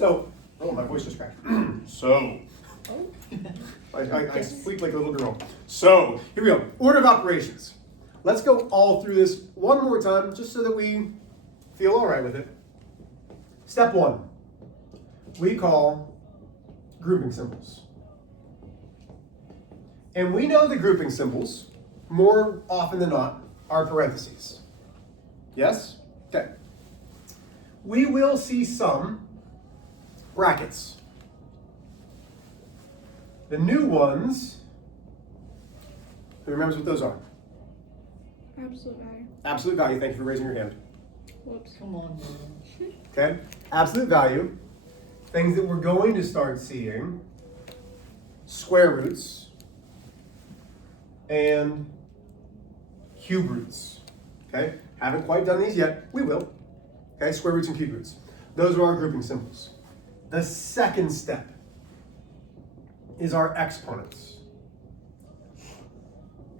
So, oh, my voice just cracked. So, Oh. I squeak like a little girl. So, here we go. Order of operations. Let's go all through this one more time, just so that we feel all right with it. Step one, we call grouping symbols. And we know the grouping symbols, more often than not, are parentheses. Yes? Okay. We will see some brackets. The new ones, who remembers what those are? Absolute value. Absolute value, thank you for raising your hand. Whoops. Come on, man. Okay, absolute value, things that we're going to start seeing, square roots, and cube roots. Okay, haven't quite done these yet, we will. Okay, square roots and cube roots. Those are our grouping symbols. The second step is our exponents.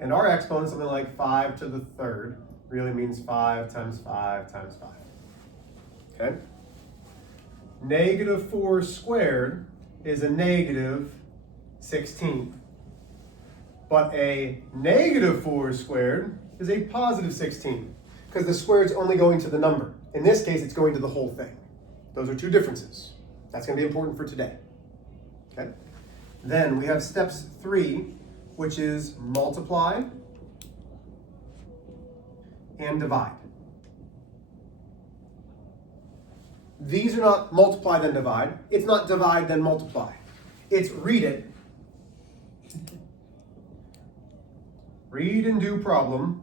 And our exponent, something like 5 to the third, really means 5 times 5 times 5. Okay? Negative 4 squared is a negative 16. But a negative 4 squared is a positive 16, because the square is only going to the number. In this case, it's going to the whole thing. Those are two differences. That's going to be important for today. Okay? Then we have steps 3, which is multiply and divide. These are not multiply then divide. It's not divide then multiply. It's read it. Read and do problem.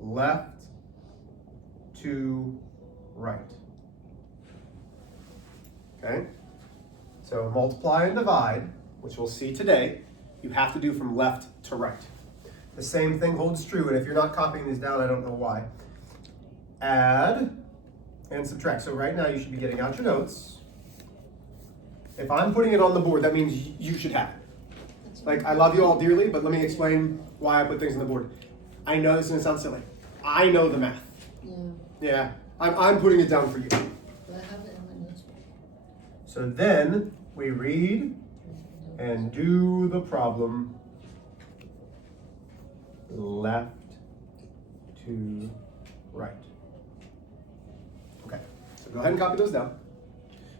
Left to right. Okay? So multiply and divide, which we'll see today, you have to do from left to right. The same thing holds true, and if you're not copying these down, I don't know why. Add and subtract. So right now you should be getting out your notes. If I'm putting it on the board, that means you should have it. Like, I love you all dearly, but let me explain why I put things on the board. I know this is gonna sound silly. I know the math. Yeah, I'm putting it down for you. But I have it in my notes. So then we read and do the problem left to right. Okay, so go ahead and copy those down,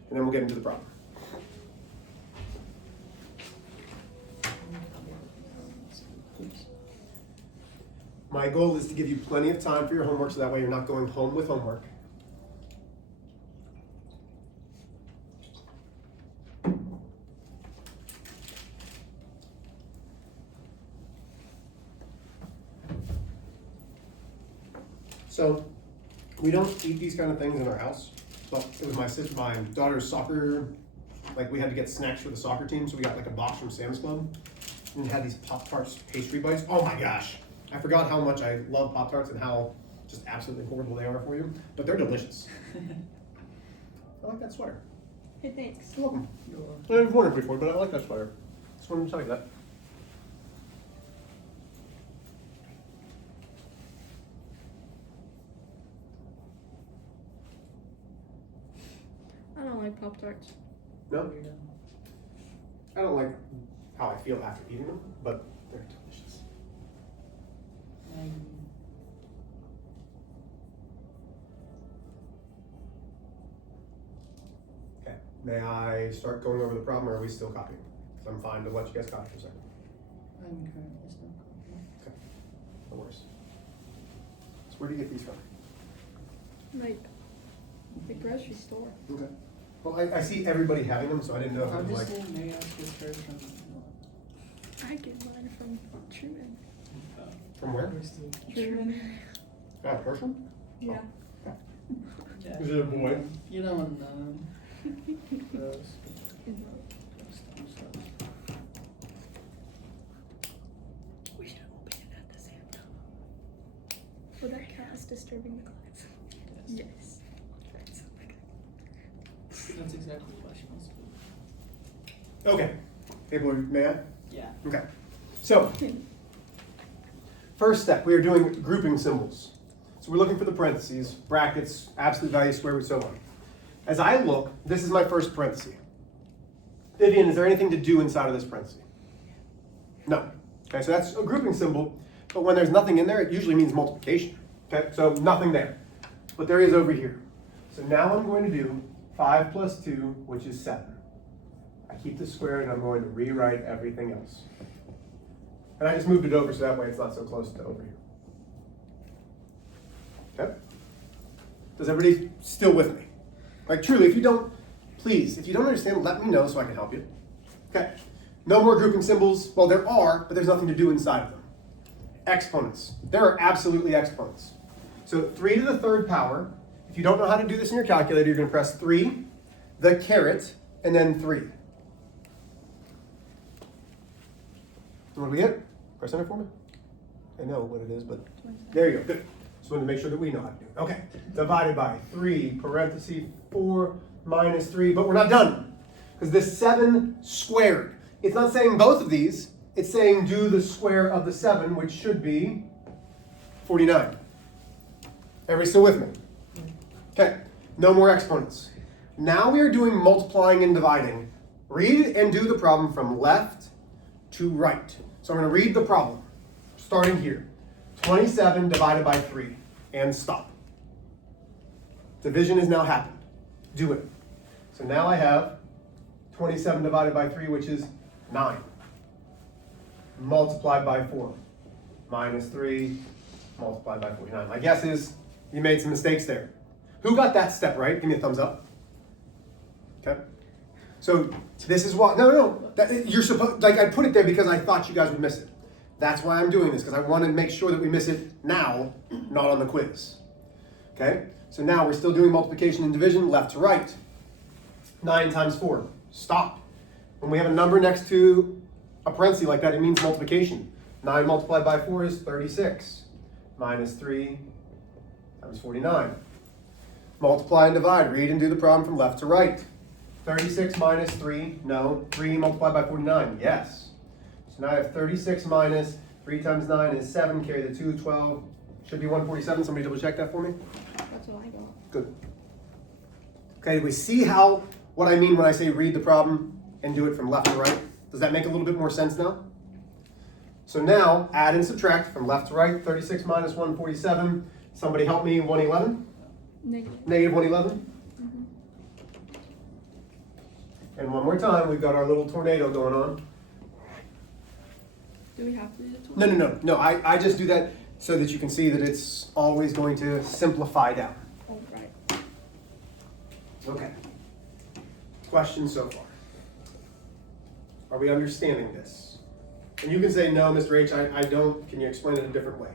and then we'll get into the problem. My goal is to give you plenty of time for your homework, so that way you're not going home with homework. So, we don't eat these kind of things in our house, but it was my daughter's soccer, like we had to get snacks for the soccer team, so we got like a box from Sam's Club, and it had these Pop-Tarts pastry bites. Oh my gosh, I forgot how much I love Pop-Tarts and how just absolutely horrible they are for you, but they're delicious. I like that sweater. Hey, thanks. You're welcome. I haven't worn it before, but I like that sweater. Just wanted to tell you that. I don't like Pop-Tarts. No? I don't like how I feel after eating them, but they're delicious. Okay, may I start going over the problem, or are we still copying? Because I'm fine to let you guys copy for a second. I'm currently still copying. Okay, no worries. So where do you get these from? Like the grocery store. Okay. Well, I see everybody having them, so I didn't know if it was like... Obviously, may I ask this first from... I get mine from Truman. From where? Truman. Herschel? Yeah. Yeah. Is it a boy? You don't know. Gross. We should open it at the same time. Will that count as disturbing the class? Yes. That's exactly what she wants to do. Okay. People are mad? Yeah. Okay. So, first step, we are doing grouping symbols. So we're looking for the parentheses, brackets, absolute value, square root, so on. As I look, this is my first parenthesis. Vivian, is there anything to do inside of this parenthesis? No. Okay, so that's a grouping symbol, but when there's nothing in there, it usually means multiplication. Okay, so nothing there. But there is over here. So now I'm going to do 5 plus 2, which is 7. I keep the square and I'm going to rewrite everything else. And I just moved it over so that way it's not so close to over here. Okay? Does everybody still with me? Like truly, if you don't, please, if you don't understand, let me know so I can help you. Okay. No more grouping symbols. Well, there are, but there's nothing to do inside of them. Exponents. There are absolutely exponents. So 3 to the third power. If you don't know how to do this in your calculator, you're going to press 3, the caret, and then 3. What do we get? Press enter for me. I know what it is, but there you go. Good. Just wanted to make sure that we know how to do it. Okay. Divided by 3, parenthesis 4 minus 3, but we're not done. Because this 7 squared. It's not saying both of these. It's saying do the square of the 7, which should be 49. Everybody still with me? Okay. No more exponents. Now we are doing multiplying and dividing. Read and do the problem from left to right. So I'm going to read the problem, starting here. 27 divided by 3, and stop. Division has now happened. Do it. So now I have 27 divided by 3, which is 9. Multiplied by 4, minus 3, multiplied by 49. My guess is you made some mistakes there. Who got that step right? Give me a thumbs up. Okay. So this is why, no, you're supposed, like I put it there because I thought you guys would miss it. That's why I'm doing this, because I want to make sure that we miss it now, not on the quiz. Okay, so now we're still doing multiplication and division, left to right. 9 times 4, stop. When we have a number next to a parenthesis like that, it means multiplication. 9 multiplied by 4 is 36, minus 3 times 49. Multiply and divide, read and do the problem from left to right. 36 minus 3, no. 3 multiplied by 49, yes. So now I have 36 minus 3 times 9 is 7, carry the 2, 12. Should be 147, somebody double check that for me? That's what I got. Good. Okay, do we see what I mean when I say read the problem and do it from left to right? Does that make a little bit more sense now? So now, add and subtract from left to right, 36 minus 147. Somebody help me, 111? Negative 111? And one more time, we've got our little tornado going on. Do we have to do the 20? No, I just do that so that you can see that it's always going to simplify down. Oh, right. Okay. Questions so far? Are we understanding this? And you can say, no, Mr. H, I don't. Can you explain it a different way?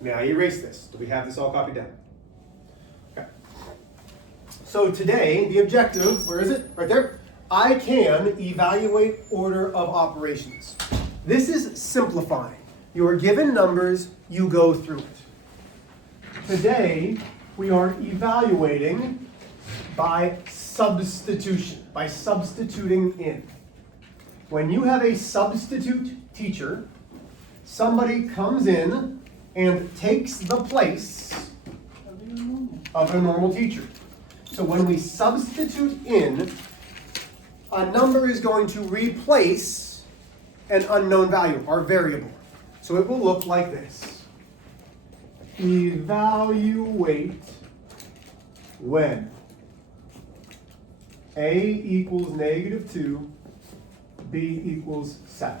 May I erase this? Do we have this all copied down? Okay. So today, the objective, where is it? Right there. I can evaluate order of operations. This is simplifying. You are given numbers, you go through it. Today, we are evaluating by substitution, by substituting in. When you have a substitute teacher, somebody comes in and takes the place of a normal teacher. So when we substitute in, a number is going to replace an unknown value, our variable. So it will look like this. Evaluate when A equals -2, B equals 7.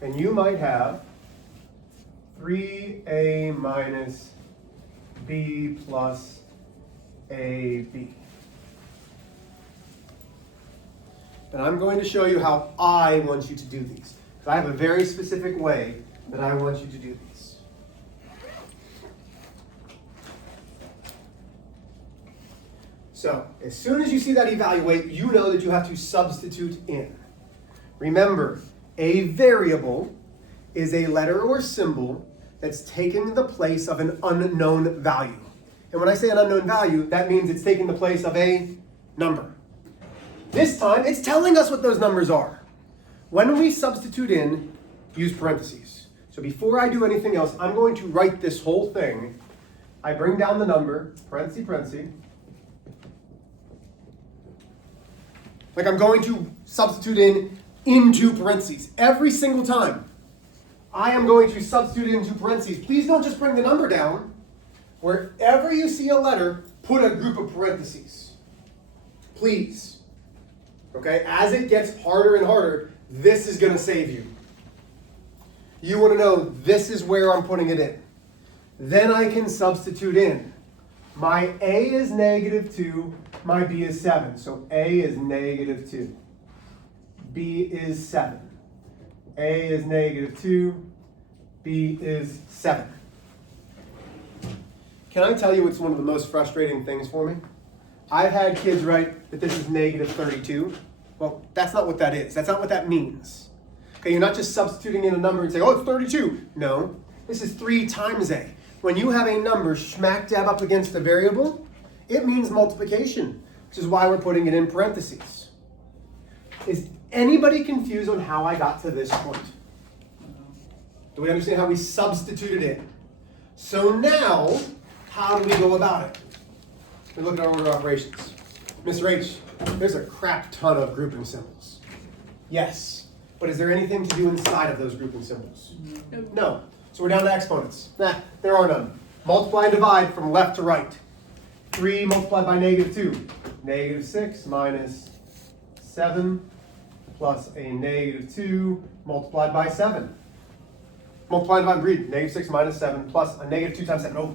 And you might have 3A minus B plus AB. And I'm going to show you how I want you to do these. Because I have a very specific way that I want you to do these. So, as soon as you see that evaluate, you know that you have to substitute in. Remember, a variable is a letter or symbol that's taking the place of an unknown value. And when I say an unknown value, that means it's taking the place of a number. This time, it's telling us what those numbers are. When we substitute in, use parentheses. So before I do anything else, I'm going to write this whole thing I bring down the number, parentheses, parentheses. Like I'm going to substitute into parentheses every single time. I am going to substitute into parentheses. Please don't just bring the number down. Wherever you see a letter, put a group of parentheses. Please. Okay? As it gets harder and harder, this is going to save you. You want to know this is where I'm putting it in. Then I can substitute in. My A is -2, my B is 7. So A is -2. B is 7. A is -2, B is 7. Can I tell you what's one of the most frustrating things for me? I've had kids write that this is -32. Well, that's not what that is. That's not what that means. Okay, you're not just substituting in a number and saying, oh, it's 32. No, this is 3 times A. When you have a number smack dab up against a variable, it means multiplication, which is why we're putting it in parentheses. Is anybody confused on how I got to this point? Do we understand how we substituted in? So now, how do we go about it? We look at our order of operations. Mr. H, there's a crap ton of grouping symbols. Yes, but is there anything to do inside of those grouping symbols? No. So we're down to exponents. Nah, there are none. Multiply and divide from left to right. 3 multiplied by -2. -6 minus 7 plus a -2 multiplied by 7. Multiply and divide, read. -6 minus 7 plus a -2 times 7. Oh,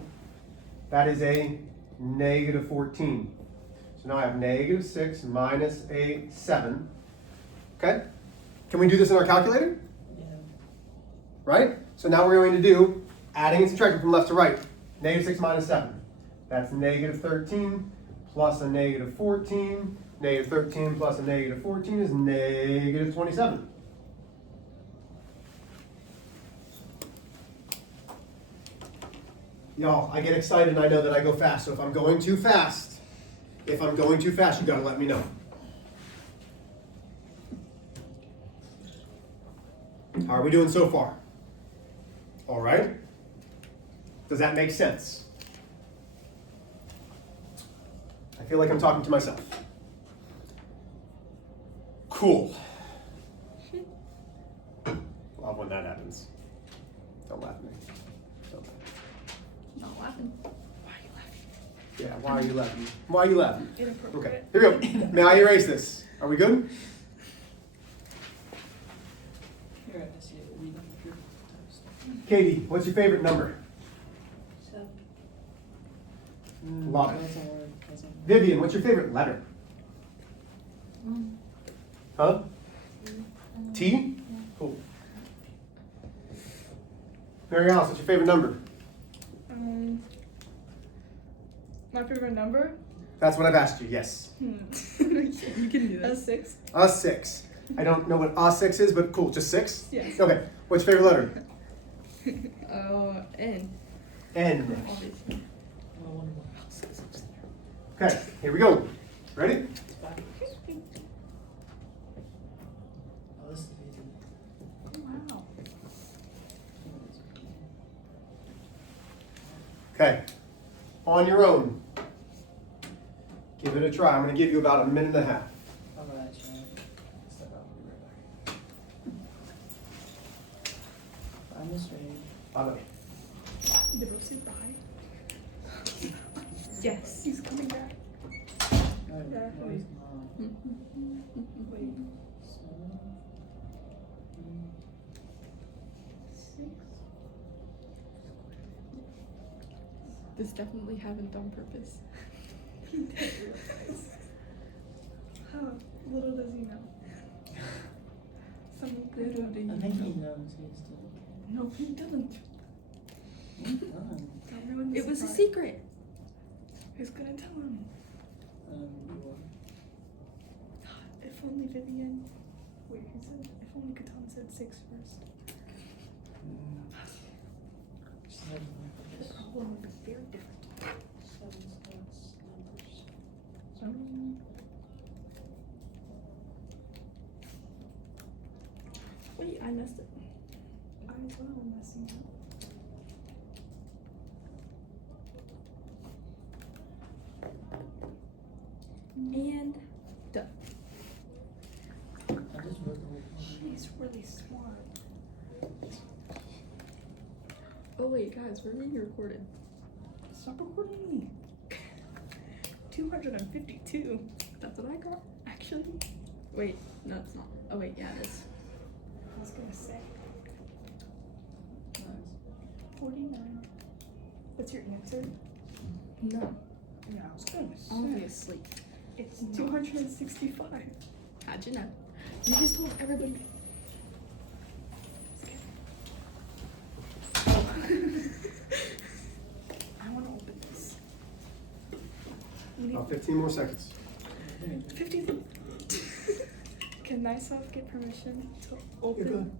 that is a -14. So now I have -6 minus a 7. Okay? Can we do this in our calculator? Yeah. Right? So now we're going to do adding and subtracting from left to right. -6 minus 7. That's -13 plus a -14. -13 plus a -14 is -27. Y'all, I get excited and I know that I go fast. So if I'm going too fast, you gotta let me know. How are we doing so far? All right? Does that make sense? I feel like I'm talking to myself. Cool. Love when that happens. Don't laugh at me. Don't laugh. Not laughing. Why are you laughing? Yeah, why are you laughing? Why are you laughing? Okay, Inappropriate. here we go. May I erase this? Are we good? Here, I see it. Read them through. Katie, what's your favorite number? 7. Love it. Doesn't work. Doesn't work. Vivian, what's your favorite letter? Huh? T? Cool. Mary Alice, what's your favorite number? My favorite number? That's what I've asked you, yes. You can do A 6. A 6. I don't know what a 6 is, but cool, just 6? Yes. Okay, what's your favorite letter? N. N. Obviously. I wonder what else is there. Okay, here we go. Ready? It's backwards. Oh, this is easy. Wow. Okay, on your own. Give it a try. I'm going to give you about a minute and a half. All right, try. Step out. Be right back. I'm just ready. Bye. Did Rose say bye? Yes, he's coming back. No, Yeah, no, wait. it's not. Wait. 7. 6. This definitely happened on purpose. He didn't realize. How little does he know? Something good. I think he knows he's still. No, he doesn't. He's done. Don't ruin the It was a surprise. secret. Who's gonna tell him? You If only Vivian. Wait, who said? If only Catan said 6 first. Just have to look at The this. problem would be very different. 7 slots, numbers. Wait, I messed it. I as well am messing up. Done. I just wrote the whole thing. She's really smart. Oh wait, guys, we're being recorded. Stop recording me. 252. That's what I got, actually. Wait, no, it's not. Oh wait, yeah, it is. I was gonna say Nice. 49. What's your answer? No, Yeah, I was gonna say obviously. it's 265. How'd you know? You just told everybody. I want to open this. About 15 more seconds. 50. Can myself get permission to open?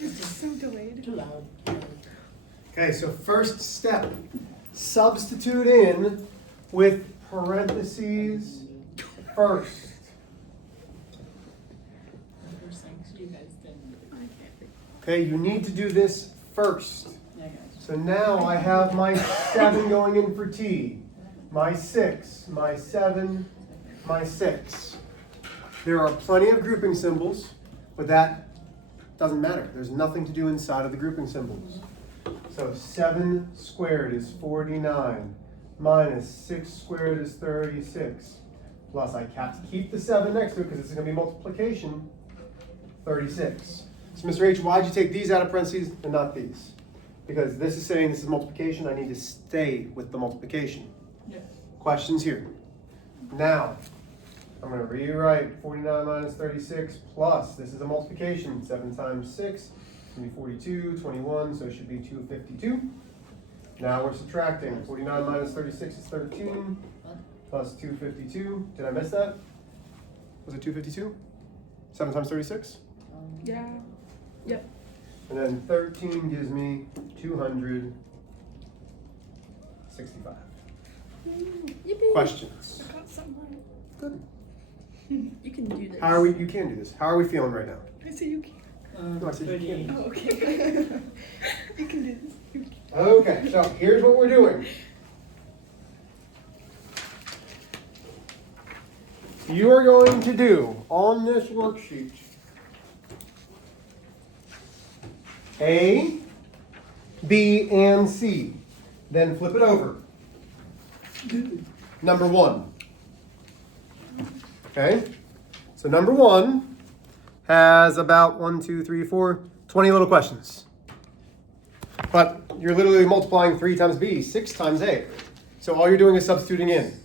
It's just so delayed. Too loud. Okay, so first step, substitute in with parentheses first. First things you guys didn't. I can't read. Okay, you need to do this first. Yeah, guys. So now I have my 7 going in for T, my 6, my 7, my 6. There are plenty of grouping symbols, but that doesn't matter. There's nothing to do inside of the grouping symbols. So 7 squared is 49, minus 6 squared is 36, plus I have to keep the 7 next to it because it's going to be multiplication, 36. So Mr. H, why'd you take these out of parentheses and not these? Because this is saying this is multiplication, I need to stay with the multiplication. Yeah. Questions here? Now, I'm going to rewrite 49 minus 36 plus, this is a multiplication, 7 times 6, it's going to be 42, 21, so it should be 252. Now we're subtracting, 49 minus 36 is 13, plus 252. Did I miss that? Was it 252? 7 times 36? Yeah. Yep. And then 13 gives me 265. Yippee. Questions? I got something right. Good. You can do this. How are we, you can do this. How are we feeling right now? I say you can. No, I said you can't. Oh, okay. You can do this. You can. Okay, so here's what we're doing. You are going to do on this worksheet A, B, and C. Then flip it over. Number 1. Okay? So number 1 has about 1, 2, 3, 4, 20 little questions. But you're literally multiplying 3 times B, 6 times A. So all you're doing is substituting in.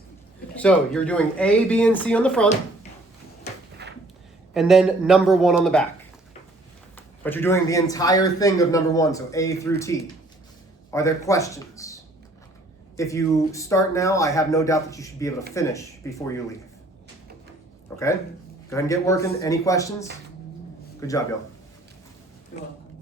So you're doing A, B, and C on the front, and then number 1 on the back. But you're doing the entire thing of number 1, so A through T. Are there questions? If you start now, I have no doubt that you should be able to finish before you leave. Okay? Go ahead and get working. Any questions? Good job, y'all. You're welcome.